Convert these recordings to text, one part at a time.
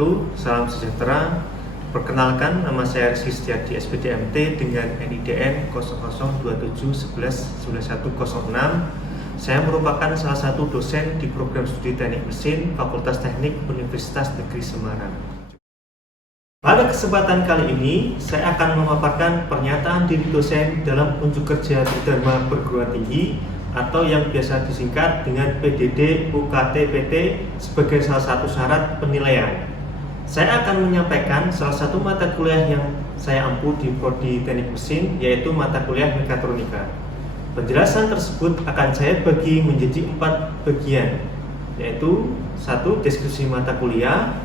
wabarakatuh. Salam sejahtera. Perkenalkan, nama saya Rizky Setiadi SPDMT dengan NIDN 0027119106. Saya merupakan salah satu dosen di program studi Teknik Mesin Fakultas Teknik Universitas Negeri Semarang. Pada kesempatan kali ini, saya akan memaparkan pernyataan diri dosen dalam unjuk kerja Bidharma Perguruan Tinggi atau yang biasa disingkat dengan PDD UKT-PT sebagai salah satu syarat penilaian. Saya akan menyampaikan salah satu mata kuliah yang saya ampu di Prodi Teknik Mesin, yaitu mata kuliah Mekatronika. Penjelasan tersebut akan saya bagi menjadi 4 bagian, yaitu 1. Deskripsi mata kuliah,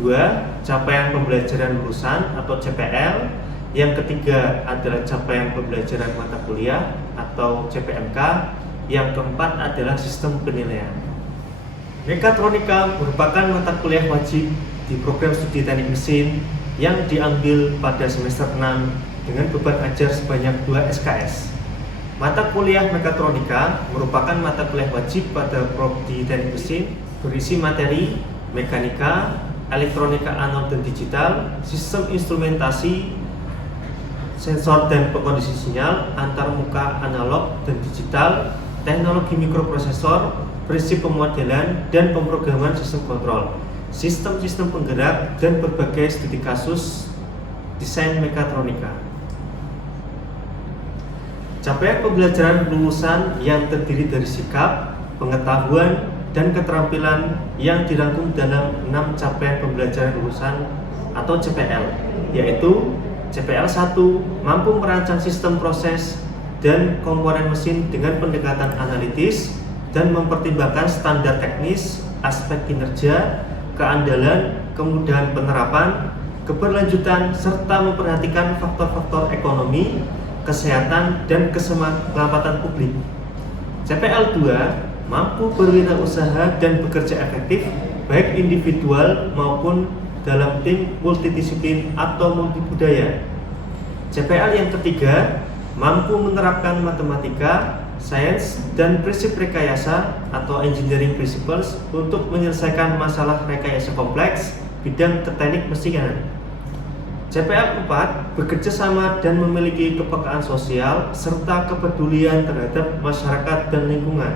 2. Capaian pembelajaran lulusan atau CPL, yang ketiga adalah capaian pembelajaran mata kuliah atau CPMK, yang keempat adalah sistem penilaian. Mekatronika merupakan mata kuliah wajib di program studi Teknik Mesin yang diambil pada semester 6 dengan beban ajar sebanyak 2 SKS. Mata kuliah Mekatronika merupakan mata kuliah wajib pada Prodi Teknik Mesin, berisi materi mekanika, elektronika analog dan digital, sistem instrumentasi, sensor dan pengkondisi sinyal, antarmuka analog dan digital, teknologi mikroprosesor, prinsip pemodelan dan pemrograman sistem kontrol, sistem-sistem penggerak, dan berbagai studi kasus desain mekatronika. Capaian pembelajaran lulusan yang terdiri dari sikap, pengetahuan, dan keterampilan yang dirangkum dalam 6 capaian pembelajaran lulusan atau CPL, yaitu CPL 1, mampu merancang sistem proses dan komponen mesin dengan pendekatan analitis dan mempertimbangkan standar teknis, aspek kinerja, keandalan, kemudahan penerapan, keberlanjutan, serta memperhatikan faktor-faktor ekonomi, kesehatan, dan keselamatan publik. CPL 2, mampu berwirausaha dan bekerja efektif, baik individual maupun dalam tim multidisiplin atau multibudaya. CPL yang ketiga, mampu menerapkan matematika, sains, dan prinsip rekayasa atau engineering principles untuk menyelesaikan masalah rekayasa kompleks bidang teknik mesinan. CPL 4, bekerja sama dan memiliki kepekaan sosial serta kepedulian terhadap masyarakat dan lingkungan.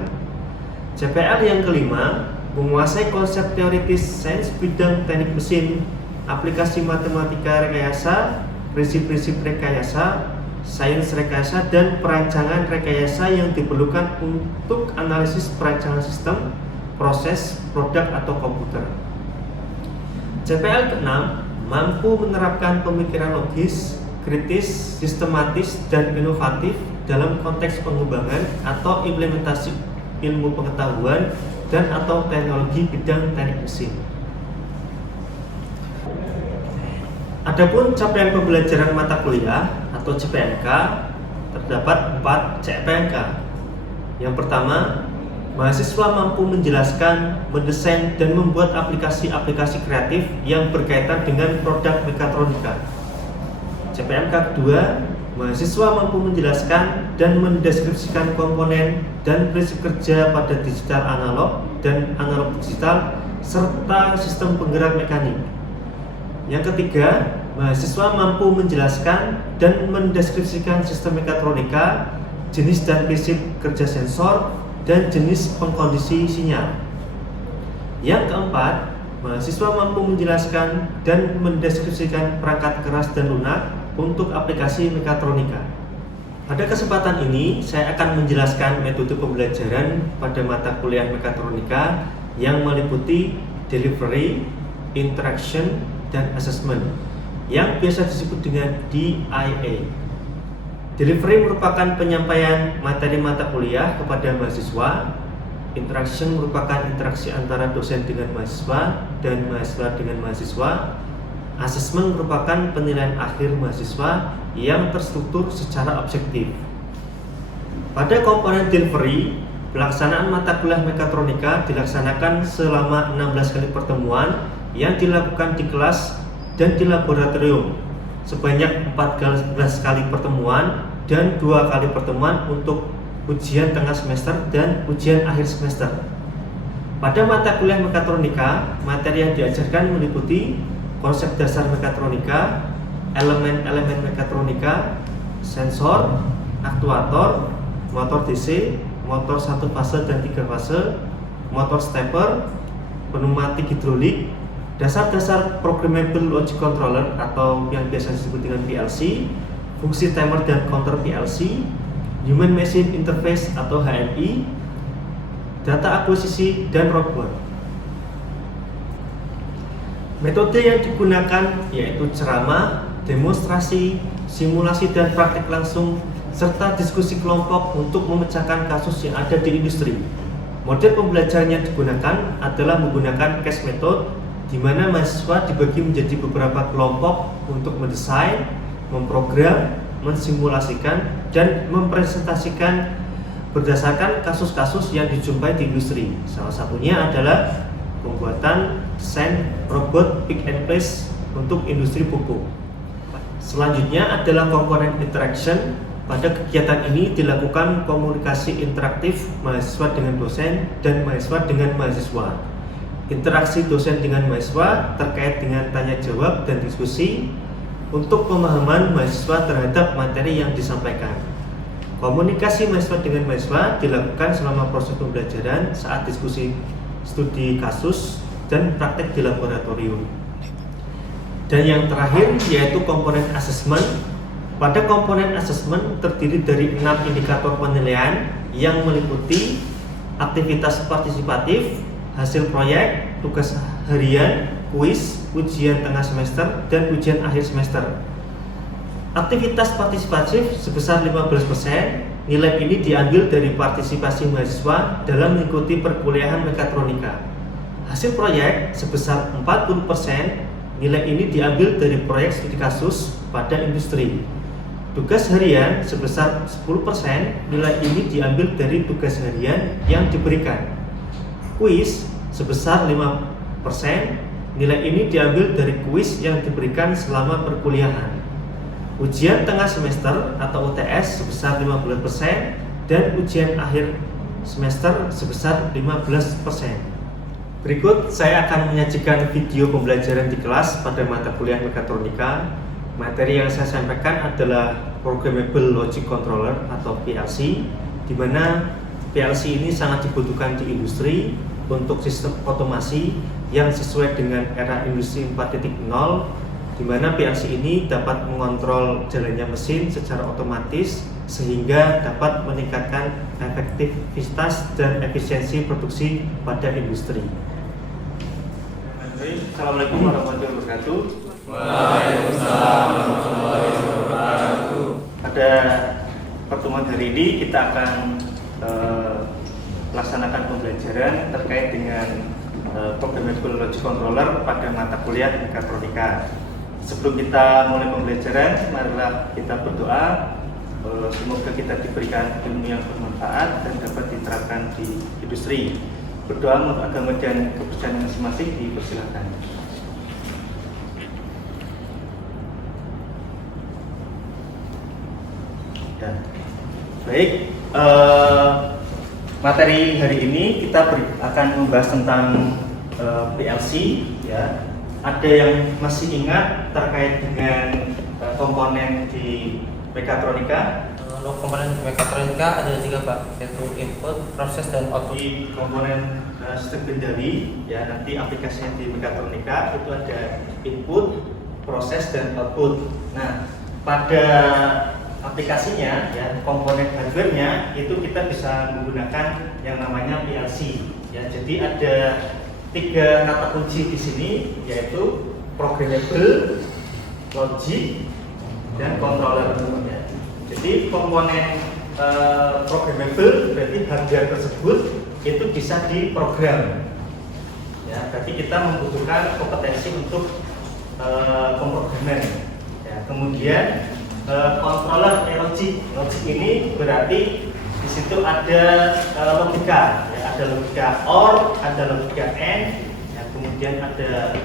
CPL yang kelima, menguasai konsep teoritis sains bidang teknik mesin, aplikasi matematika rekayasa, prinsip-prinsip rekayasa, sains rekayasa, dan perancangan rekayasa yang diperlukan untuk analisis perancangan sistem, proses, produk, atau komputer. CPL ke-6, mampu menerapkan pemikiran logis, kritis, sistematis, dan inovatif dalam konteks pengembangan atau implementasi ilmu pengetahuan dan atau teknologi bidang teknik mesin. Adapun capaian pembelajaran mata kuliah atau CPMK, terdapat 4 CPMK. Yang pertama, mahasiswa mampu menjelaskan, mendesain, dan membuat aplikasi-aplikasi kreatif yang berkaitan dengan produk mekatronika. CPMK kedua, mahasiswa mampu menjelaskan dan mendeskripsikan komponen dan prinsip kerja pada digital analog dan analog digital serta sistem penggerak mekanik. Yang ketiga, mahasiswa mampu menjelaskan dan mendeskripsikan sistem mekatronika, jenis dan prinsip kerja sensor, dan jenis pengkondisi sinyal. Yang keempat, mahasiswa mampu menjelaskan dan mendeskripsikan perangkat keras dan lunak untuk aplikasi mekatronika. Pada kesempatan ini, saya akan menjelaskan metode pembelajaran pada mata kuliah mekatronika yang meliputi delivery, interaction, dan assessment, yang biasa disebut dengan DIA. Delivery merupakan penyampaian materi mata kuliah kepada mahasiswa. Interaction merupakan interaksi antara dosen dengan mahasiswa dan mahasiswa dengan mahasiswa. Assessment merupakan penilaian akhir mahasiswa yang terstruktur secara objektif. Pada komponen delivery, pelaksanaan mata kuliah mekatronika dilaksanakan selama 16 kali pertemuan yang dilakukan di kelas dan di laboratorium, sebanyak 14 kali pertemuan dan 2 kali pertemuan untuk ujian tengah semester dan ujian akhir semester. Pada mata kuliah mekatronika, materi yang diajarkan meliputi konsep dasar mekatronika, elemen-elemen mekatronika, sensor, aktuator, motor DC, motor 1 fase dan 3 fase, motor stepper, pneumatik hidrolik, dasar-dasar programmable logic controller atau yang biasa disebut dengan PLC, fungsi timer dan counter PLC, human machine interface atau HMI, data akuisisi, dan robot. Metode yang digunakan yaitu ceramah, demonstrasi, simulasi dan praktik langsung, serta diskusi kelompok untuk memecahkan kasus yang ada di industri. Model pembelajaran yang digunakan adalah menggunakan case method, di mana mahasiswa dibagi menjadi beberapa kelompok untuk mendesain, memprogram, mensimulasikan, dan mempresentasikan berdasarkan kasus-kasus yang dijumpai di industri. Salah satunya adalah pembuatan desain robot pick and place untuk industri pupuk. Selanjutnya adalah komponen interaction. Pada kegiatan ini dilakukan komunikasi interaktif mahasiswa dengan dosen dan mahasiswa dengan mahasiswa. Interaksi dosen dengan mahasiswa terkait dengan tanya jawab dan diskusi untuk pemahaman mahasiswa terhadap materi yang disampaikan. Komunikasi mahasiswa dengan mahasiswa dilakukan selama proses pembelajaran saat diskusi studi kasus dan praktek di laboratorium. Dan yang terakhir yaitu komponen assessment. Pada komponen assessment terdiri dari 6 indikator penilaian yang meliputi aktivitas partisipatif, hasil proyek, tugas harian, kuis, ujian tengah semester, dan ujian akhir semester. Aktivitas partisipatif sebesar 15%, nilai ini diambil dari partisipasi mahasiswa dalam mengikuti perkuliahan mekatronika. Hasil proyek sebesar 40%, nilai ini diambil dari proyek studi kasus pada industri. Tugas harian sebesar 10%, nilai ini diambil dari tugas harian yang diberikan. Kuis sebesar 5%, nilai ini diambil dari kuis yang diberikan selama perkuliahan. Ujian tengah semester atau UTS sebesar 15% dan ujian akhir semester sebesar 15%. Berikut saya akan menyajikan video pembelajaran di kelas pada mata kuliah mekatronika. Materi yang saya sampaikan adalah Programmable Logic Controller atau PLC, di mana PLC ini sangat dibutuhkan di industri untuk sistem otomasi yang sesuai dengan era industri 4.0, di mana PLC ini dapat mengontrol jalannya mesin secara otomatis sehingga dapat meningkatkan efektivitas dan efisiensi produksi pada industri. Assalamualaikum warahmatullahi wabarakatuh. Waalaikumsalam warahmatullahi wabarakatuh. Pada pertemuan hari ini kita akan melaksanakan pembelajaran terkait dengan Programmable Logic Controller pada mata kuliah mekatronika. Sebelum kita mulai pembelajaran, marilah kita berdoa. Semoga kita diberikan ilmu yang bermanfaat dan dapat diterapkan di industri. Berdoa menurut agama dan kepercayaan masing-masing, dipersilakan. Ya. Baik, materi hari ini kita akan membahas tentang PLC, ya. Ada yang masih ingat terkait dengan komponen di mekatronika? Untuk komponen mekatronika ada 3 Pak, yaitu input, proses, dan output. Di komponen sistem kendali, ya, nanti aplikasinya di mekatronika itu ada input, proses, dan output. Nah, pada aplikasinya, ya, komponen hardware-nya itu kita bisa menggunakan yang namanya PLC. Ya, jadi ada 3 kata kunci di sini, yaitu programmable, logic, dan controller. Ya. Jadi komponen programmable berarti hardware tersebut itu bisa diprogram. Ya, berarti kita membutuhkan kompetensi untuk pemrograman. Ya, kemudian controller logic ini berarti di situ ada logika, ya, ada logika OR, ada logika AND, ya, kemudian ada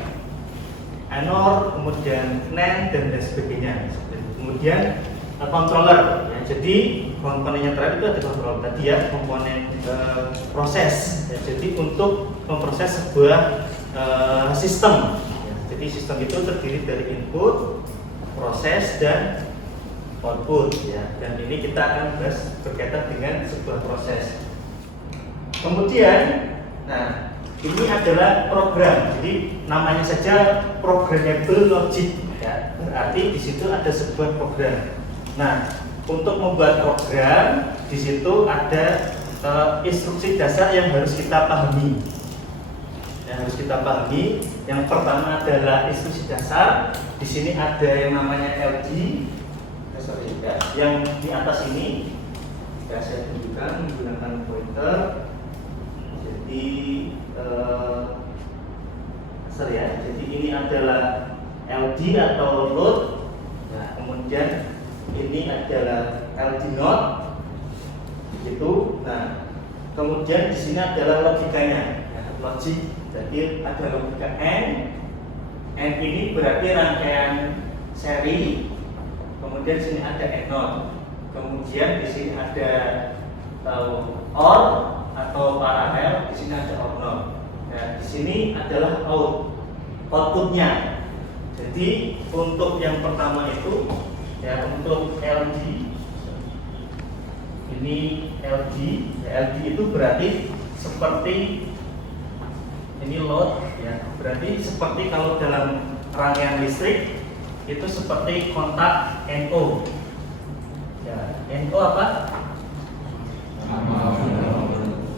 AND, kemudian NAND, dan lain sebagainya. Kemudian controller, ya, jadi komponen yang terakhir itu ada controller tadi, ya, komponen proses. Ya, jadi untuk memproses sebuah sistem. Ya, jadi sistem itu terdiri dari input, proses, dan output. Ya. Dan ini kita akan bahas berkaitan dengan sebuah proses. Kemudian, nah ini adalah program. Jadi namanya saja programmable logic. Ya, berarti di situ ada sebuah program. Nah, untuk membuat program di situ ada instruksi dasar yang harus kita pahami. Yang harus kita pahami. Yang pertama adalah instruksi dasar. Di sini ada yang namanya LG. Ya, yang di atas ini, ya, saya tunjukkan menggunakan pointer. Jadi, jadi ini adalah LD atau load. Nah, kemudian ini adalah LD not. Gitu. Nah, kemudian di sini adalah logikanya. Ya, logik. Jadi ada logika N. N ini berarti rangkaian seri. Kemudian di sini ada N not. Kemudian di sini ada OR atau paralel. Di sini ada OR not. Nah, di sini adalah outputnya. Jadi untuk yang pertama itu, ya, untuk LD ini LD, ya, LD itu berarti seperti ini load, ya, berarti seperti kalau dalam rangkaian listrik itu seperti kontak NO. Ya, NO apa?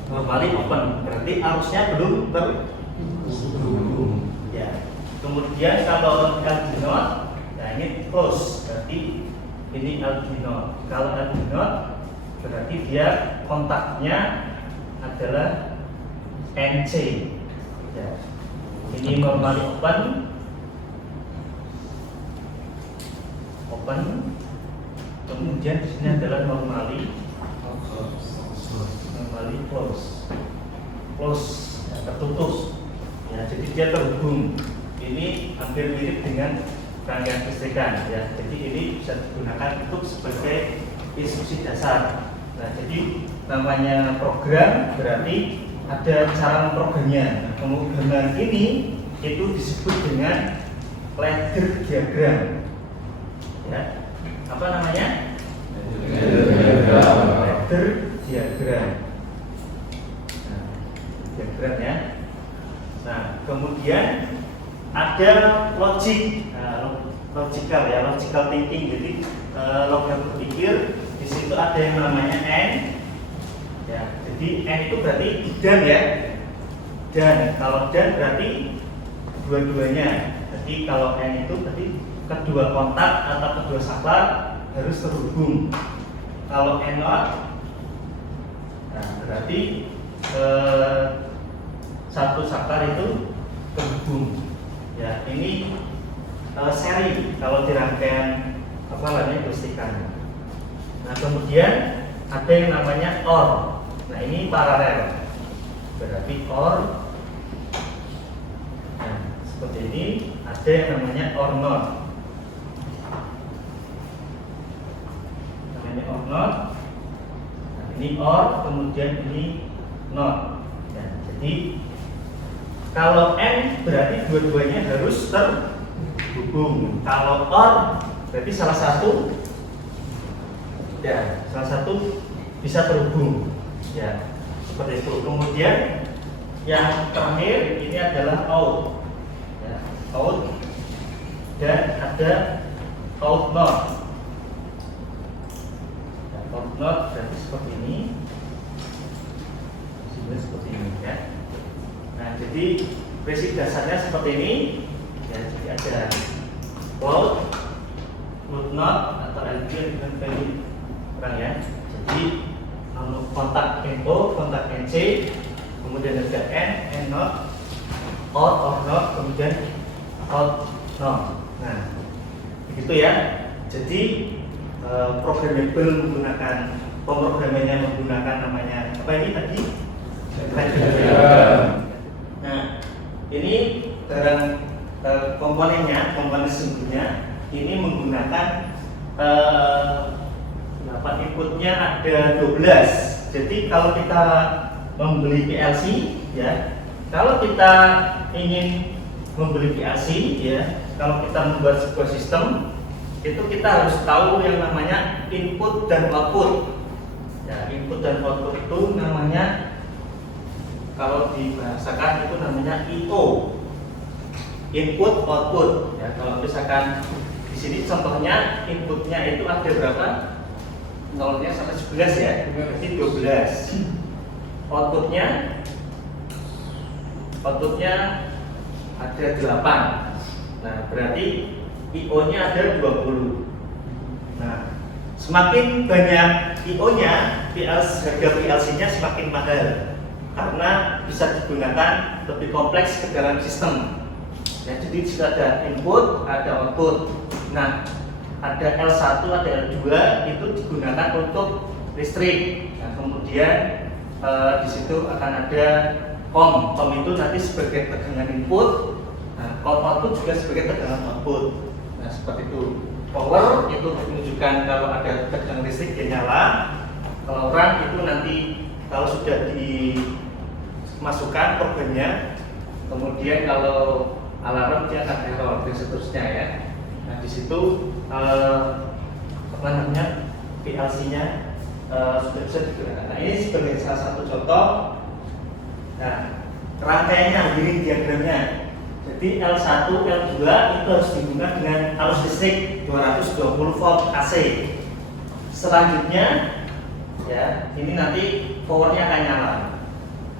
Normally open, berarti arusnya belum terhubung. Ya. Kemudian kalau LD not, nah ini close, berarti ini LD not. Kalau LD not, berarti dia kontaknya adalah NC. Ya. Ini normally open, kemudian di sini adalah normally close, ya, tertutup. Ya, jadi dia terhubung. Ini hampir mirip dengan rangkaian kelistrikan. Ya, jadi ini bisa digunakan untuk sebagai instruksi dasar. Nah, jadi namanya program berarti ada cara memprogramnya. Nah, pemrograman ini itu disebut dengan ladder diagram. Ya, apa namanya? Ladder diagram. Nah, diagram ya. Nah, kemudian ada logic, logical ya, logical thinking. Jadi logika berpikir. Di situ ada yang namanya N. Ya, jadi N itu berarti dan ya. Dan kalau dan berarti dua-duanya. Jadi kalau N itu berarti kedua kontak atau kedua saklar harus terhubung. Kalau N not, nah berarti satu saklar itu terhubung. Ya, ini seri kalau di rangkaian apa namanya kelistrikan. Nah, kemudian ada yang namanya OR. Nah, ini paralel. Berarti OR. Nah, seperti ini ada yang namanya OR not. Namanya OR not. Nah, ini OR, kemudian ini not. Nah, jadi kalau N berarti dua-duanya harus terhubung. Kalau OR berarti salah satu bisa terhubung. Ya, seperti itu. Kemudian yang terakhir ini adalah out. Ya, out dan ada out not. Ya, out not berarti seperti ini. Seperti ini ya. Nah, jadi basic dasarnya seperti ini. Ya, jadi ada load not atau LG dengan value kurang ya. Jadi kontak NO, kontak NC, kemudian ada N not, or not, kemudian out not. Nah, begitu ya. Jadi programmable menggunakan pemrogramannya menggunakan namanya apa ini tadi? Nah, ini barang komponennya, komponen sesungguhnya ini menggunakan inputnya ada 12. Jadi kalau kita membeli PLC, ya. Kalau kita ingin membeli PLC, ya, kalau kita membuat sebuah sistem, itu kita harus tahu yang namanya input dan output. Ya, input dan output itu namanya, kalau dibahasakan itu namanya IO, input output. Ya, kalau misalkan di sini contohnya inputnya itu ada berapa? 0-nya sampai 11 ya, berarti 12. Outputnya ada 8. Nah, berarti IO-nya ada 20. Nah, semakin banyak IO-nya, harga PLC-nya semakin mahal karena bisa digunakan lebih kompleks ke dalam sistem. Ya, jadi sudah ada input, ada output. Nah, ada L1, ada L2 itu digunakan untuk listrik. Nah, kemudian di situ akan ada COM. COM itu nanti sebagai tegangan input. Nah, COM output juga sebagai tegangan output. Nah, seperti itu. Power itu menunjukkan kalau ada tegangan listrik dia nyala. Kalau run itu nanti kalau sudah dimasukkan programnya, kemudian kalau alarm dia akan error dan seterusnya ya. Nah, di situ PLC-nya sudah bisa digunakan. Nah, ini sebagai salah satu contoh. Nah, rangkaiannya, wiring diagramnya. Jadi L1, L2 itu harus digunakan dengan arus listrik 220 volt AC. Selanjutnya, ya, ini nanti powernya akan nyala.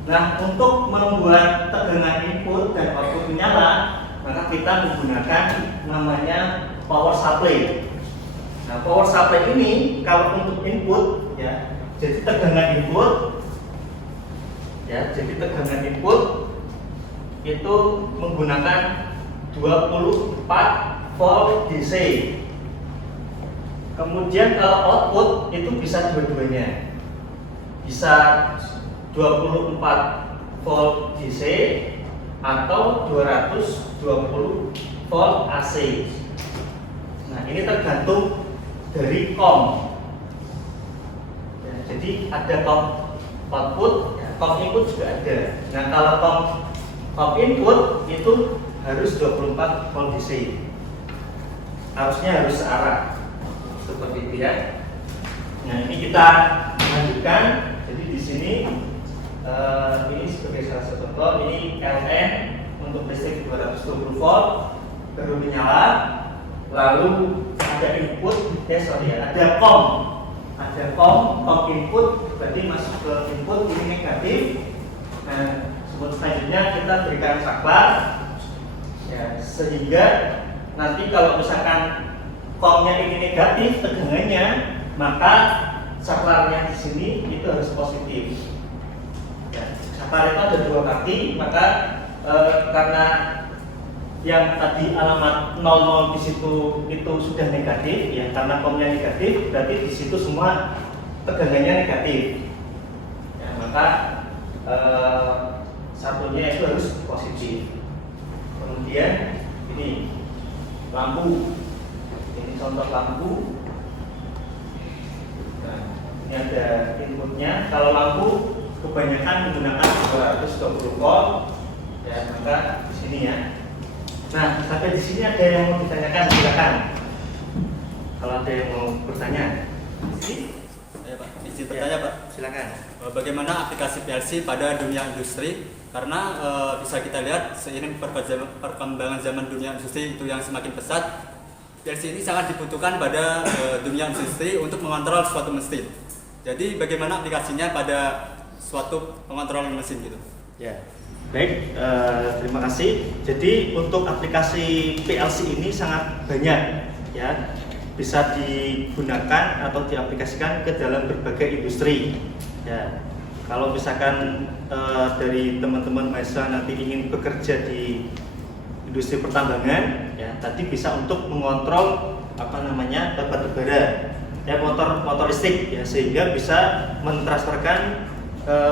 Nah, untuk membuat tegangan input dan output menyala, maka kita menggunakan namanya power supply. Nah, power supply ini kalau untuk input, ya, jadi tegangan input, ya, jadi tegangan input itu menggunakan 24 volt DC. Kemudian kalau output itu bisa dua-duanya, bisa 24 volt DC atau 220 volt AC. Nah, ini tergantung dari COM. Ya, jadi ada COM output, ya, COM input juga ada. Nah, kalau COM input itu harus 24 volt DC. Harusnya harus searah. Seperti itu ya. Nah, ini kita lanjutkan. Jadi di sini ini sebagai salah satu contoh, ini LN untuk listrik 220 volt baru menyala. Lalu ada input, ada COM input, berarti masuk ke input ini negatif. Nah, selanjutnya kita berikan saklar, ya, sehingga nanti kalau misalkan COM-nya ini negatif tegangannya, maka saklarnya di sini itu harus positif. Ya, saklar itu ada dua kaki, maka karena yang tadi alamat 00 di situ itu sudah negatif, ya, karena COM-nya negatif, berarti di situ semua tegangannya negatif. Ya, maka satunya itu harus positif. Kemudian ini lampu, ini contoh lampu. Nah, ini ada inputnya. Kalau lampu kebanyakan menggunakan 220 volt, ya, maka di sini ya. Nah, sampai di sini ada yang mau ditanyakan, silakan. Kalau ada yang mau bertanya, ya, Pak. Izin bertanya, Pak. Silakan. Bagaimana aplikasi PLC pada dunia industri? Karena bisa kita lihat seiring perkembangan zaman dunia industri itu yang semakin pesat, PLC ini sangat dibutuhkan pada dunia industri untuk mengontrol suatu mesin. Jadi bagaimana aplikasinya pada suatu pengontrol mesin gitu? Ya. Baik, terima kasih. Jadi untuk aplikasi PLC ini sangat banyak, ya, bisa digunakan atau diaplikasikan ke dalam berbagai industri. Ya, kalau misalkan dari teman-teman mahasiswa nanti ingin bekerja di industri pertambangan, ya, tadi bisa untuk mengontrol batu bara, ya, motor listrik, ya, sehingga bisa mentransferkan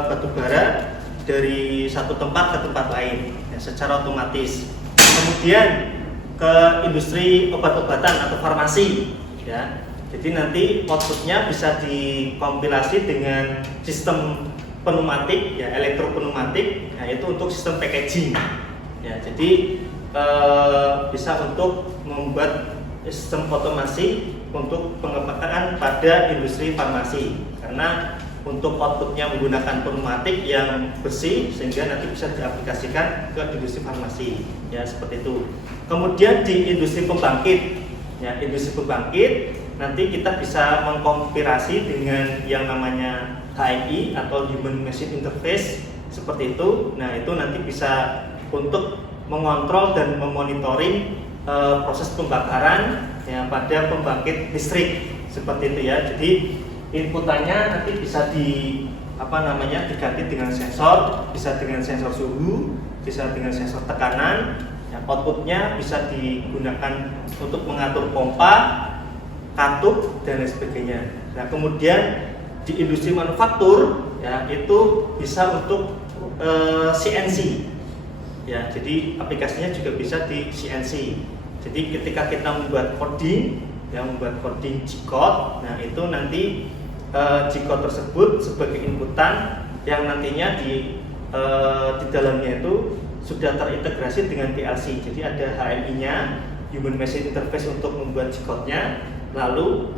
batu bara dari satu tempat ke tempat lain, ya, secara otomatis. Kemudian ke industri obat-obatan atau farmasi, ya. Jadi nanti outputnya bisa dikompilasi dengan sistem pneumatik, ya elektropneumatik, nah itu untuk sistem packaging. Ya, jadi bisa untuk membuat sistem otomasi untuk pengembangan pada industri farmasi, karena untuk outputnya menggunakan pneumatik yang bersih sehingga nanti bisa diaplikasikan ke industri farmasi, ya seperti itu. Kemudian di industri pembangkit, ya industri pembangkit nanti kita bisa mengkompilasi dengan yang namanya HMI atau Human Machine Interface seperti itu. Nah itu nanti bisa untuk mengontrol dan memonitoring proses pembakaran ya pada pembangkit listrik seperti itu ya. Jadi inputannya nanti bisa diganti dengan sensor, bisa dengan sensor suhu, bisa dengan sensor tekanan. Ya, outputnya bisa digunakan untuk mengatur pompa, katup dan lain sebagainya. Nah kemudian di industri manufaktur ya itu bisa untuk CNC. Ya, jadi aplikasinya juga bisa di CNC. Jadi ketika kita membuat coding, membuat coding G-code, nah itu nanti G-code tersebut sebagai inputan yang nantinya di dalamnya itu sudah terintegrasi dengan PLC. Jadi ada HMI-nya, Human Machine Interface untuk membuat G-code-nya, lalu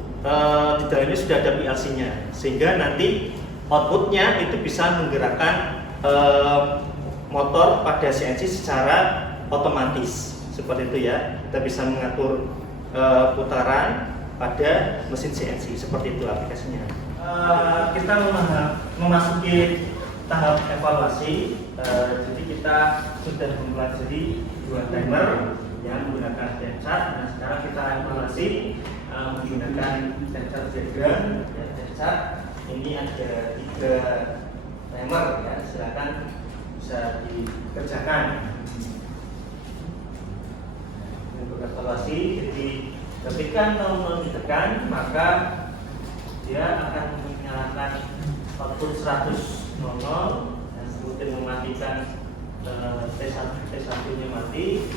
di dalamnya sudah ada PLC-nya, sehingga nanti output-nya itu bisa menggerakkan motor pada CNC secara otomatis seperti itu ya. Kita bisa mengatur putaran pada mesin CNC seperti itu aplikasinya. Kita memasuki tahap evaluasi. Jadi kita sudah mempelajari 2 timer yang menggunakan Gantt-chart. Nah sekarang kita evaluasi menggunakan Gantt-chart diagram. Gantt-chart ini ada 3 timer ya. Silakan bisa dikerjakan untuk evaluasi. Jadi ketika 00 ditekan maka dia akan menyalakan output 100 dan kemudian mematikan T1 nya mati,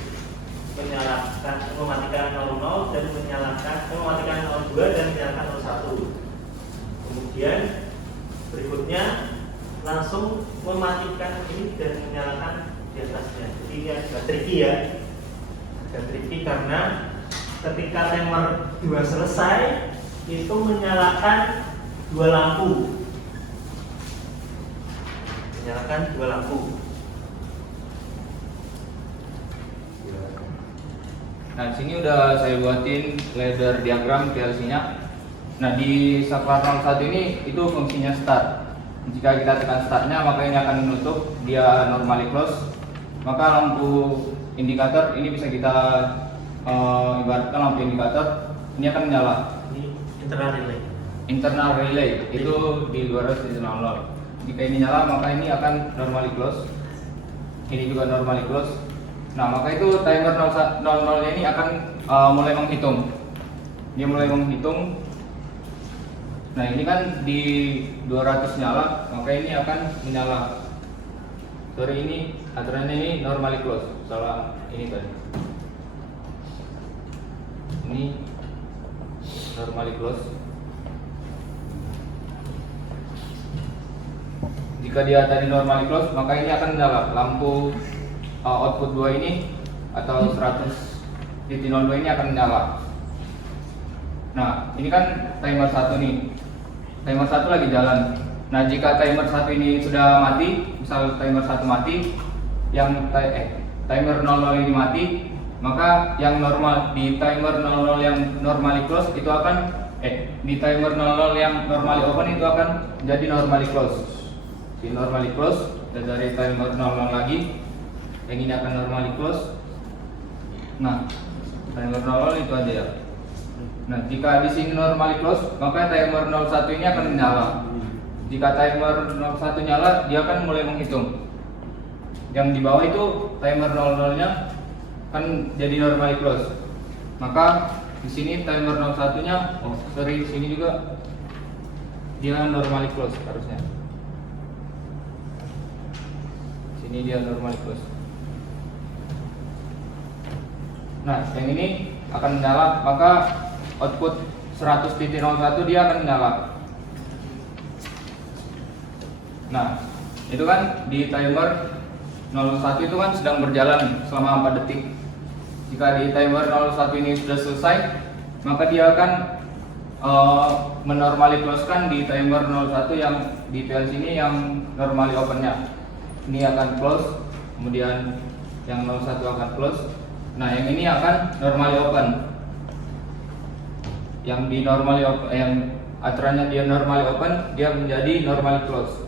mematikan 00 dan mematikan 02 dan menyalakan 01. Kemudian berikutnya langsung mematikan ini dan menyalakan di atasnya. Jadi ini agak tricky ya, agak tricky karena ketika timer 2 selesai itu menyalakan 2 lampu, Nah, di sini udah saya buatin ladder diagram PLC-nya. Nah, di saklar 01 ini itu fungsinya start. Jika kita tekan startnya maka ini akan menutup, dia normally close. Maka lampu indikator ini bisa kita ibaratkan lampu indikator ini akan menyala. Ini internal relay itu di 200 di 00. Jika ini nyala maka ini akan normally close. Ini juga normally close. Nah maka itu timer 00 ini akan mulai menghitung. Dia mulai menghitung. Nah ini kan di 200 nyala, maka ini akan menyala. Sorry, ini aturannya ini normally close. Salah ini tadi. Ini normally close. Jika dia tadi normally close, maka ini akan menyala. Lampu output 2 ini atau 100.02 ini akan menyala. Nah, ini kan timer 1 nih. Timer 1 lagi jalan. Nah, jika timer 1 ini sudah mati, misal timer 1 mati, yang timer 00 ini mati, maka yang normal di timer 00 yang normally close itu akan di timer 00 yang normally open itu akan jadi normally close. Di normally close dan dari timer 00 lagi yang ini akan normally close. Nah, timer 00 itu aja ya. Nah, jika di sini normally close, maka timer 01 ini akan menyala. Jika timer 01 nyala, dia akan mulai menghitung. Yang di bawah itu timer 00-nya kan jadi normally close. Maka di sini timer 01-nya, sini juga dia normally close harusnya. Sini dia normally close. Nah, yang ini akan menyala, maka output 100.01 dia akan menyala. Nah, itu kan di timer 01 itu kan sedang berjalan selama 4 detik. Jika di timer 01 ini sudah selesai, maka dia akan menormally close kan di timer 01 yang di PLC ini yang normally open-nya. Ini akan close, kemudian yang 01 akan close. Nah, yang ini akan normally open. Yang di normally open, yang aturannya dia normally open, dia menjadi normally close.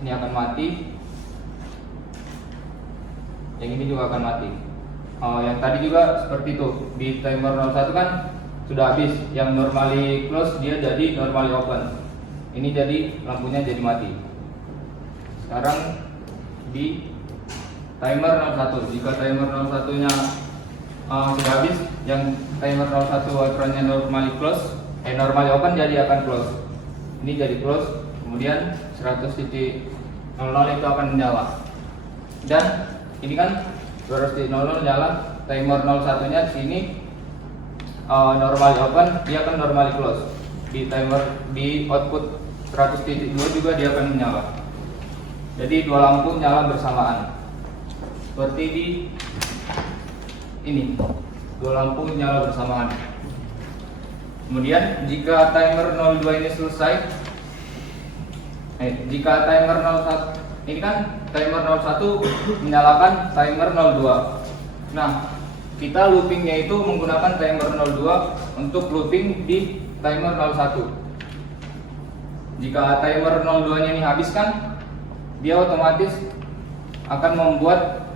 Ini akan mati. Yang ini juga akan mati. Yang tadi juga seperti itu. Di timer 01 kan sudah habis, yang normally close dia jadi normally open. Ini jadi lampunya jadi mati. Sekarang di timer 01, jika timer 01 nya sudah habis, yang timer 01 aturannya normally close, normally open jadi akan close. Ini jadi close, kemudian 100.00 itu akan menyala. Dan ini kan 200.00 nyala, timer 01 nya di sini normally open, dia akan normally close. Di timer di output 100.2 juga dia akan menyala. Jadi dua lampu nyala bersamaan. Seperti di ini, dua lampu nyala bersamaan. Kemudian jika timer 02 ini selesai, jika timer 01 ini kan timer 01 menyalakan timer 02. Nah, kita loopingnya itu menggunakan timer 02 untuk looping di timer 01. Jika timer 02 nya ini habis kan, dia otomatis akan membuat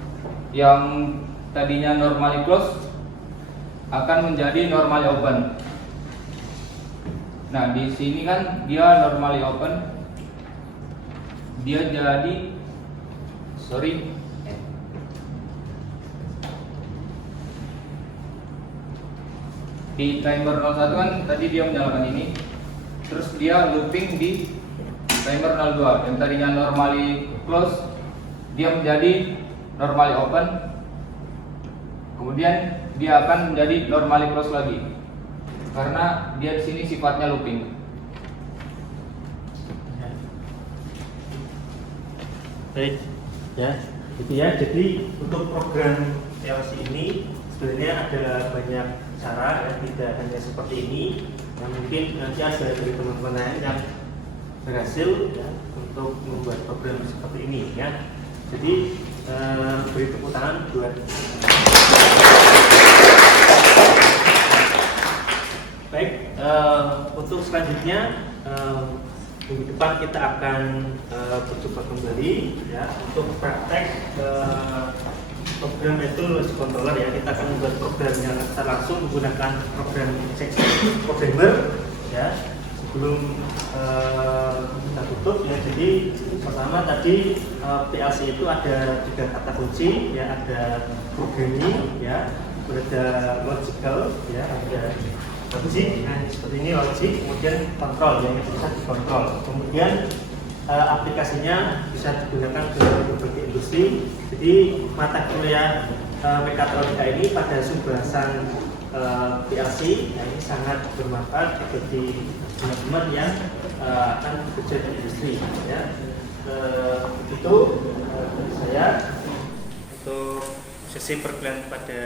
yang tadinya normally close akan menjadi normally open. Nah, di sini kan dia normally open, dia jadi di timer 01 kan tadi dia menyalakan ini, terus dia looping di timer 02 yang tadinya normally close, dia menjadi normally open, kemudian dia akan menjadi normally close lagi karena dia di sini sifatnya looping. Baik, ya, itu ya. Jadi untuk program PLC ini sebenarnya ada banyak cara, ya, tidak hanya seperti ini. Yang mungkin nanti ada dari teman-teman lain yang berhasil ya, untuk membuat program seperti ini, ya. Jadi beri tepuk tangan buat. Baik, untuk selanjutnya minggu depan kita akan berjumpa kembali ya untuk praktek program itu logic controller ya. Kita akan membuat program yang secara langsung menggunakan program programmer ya. Sebelum kita tutup ya, jadi pertama tadi PLC itu ada 3 kata kunci ya, ada programming ya, ada logical ya, ada logic, nah seperti ini logic, kemudian kontrol yang bisa dikontrol, kemudian aplikasinya bisa digunakan ke berbagai industri. Jadi mata kuliah mekatronika ini pada sumbasan PLC ya, ini sangat bermanfaat bagi teman-teman yang akan bekerja di industri ya. Begitu dari saya untuk sesi perkuliahan pada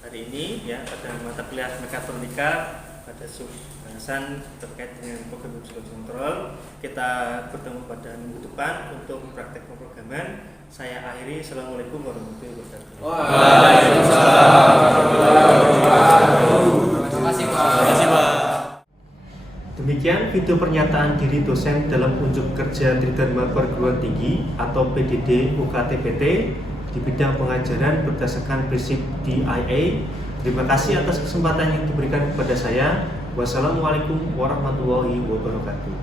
hari ini ya, pada mata kuliah mekatronika pada sumbasan terkait dengan program logic control. Kita bertemu pada minggu depan untuk praktek pemrograman. Saya akhiri. Assalamualaikum warahmatullahi wabarakatuh. Terima kasih Pak. Demikian video pernyataan diri dosen dalam unjuk kerja Tridharma Perguruan Tinggi atau PDD UKT-PT di bidang pengajaran berdasarkan prinsip DIA. Terima kasih atas kesempatan yang diberikan kepada saya. Wassalamualaikum warahmatullahi wabarakatuh.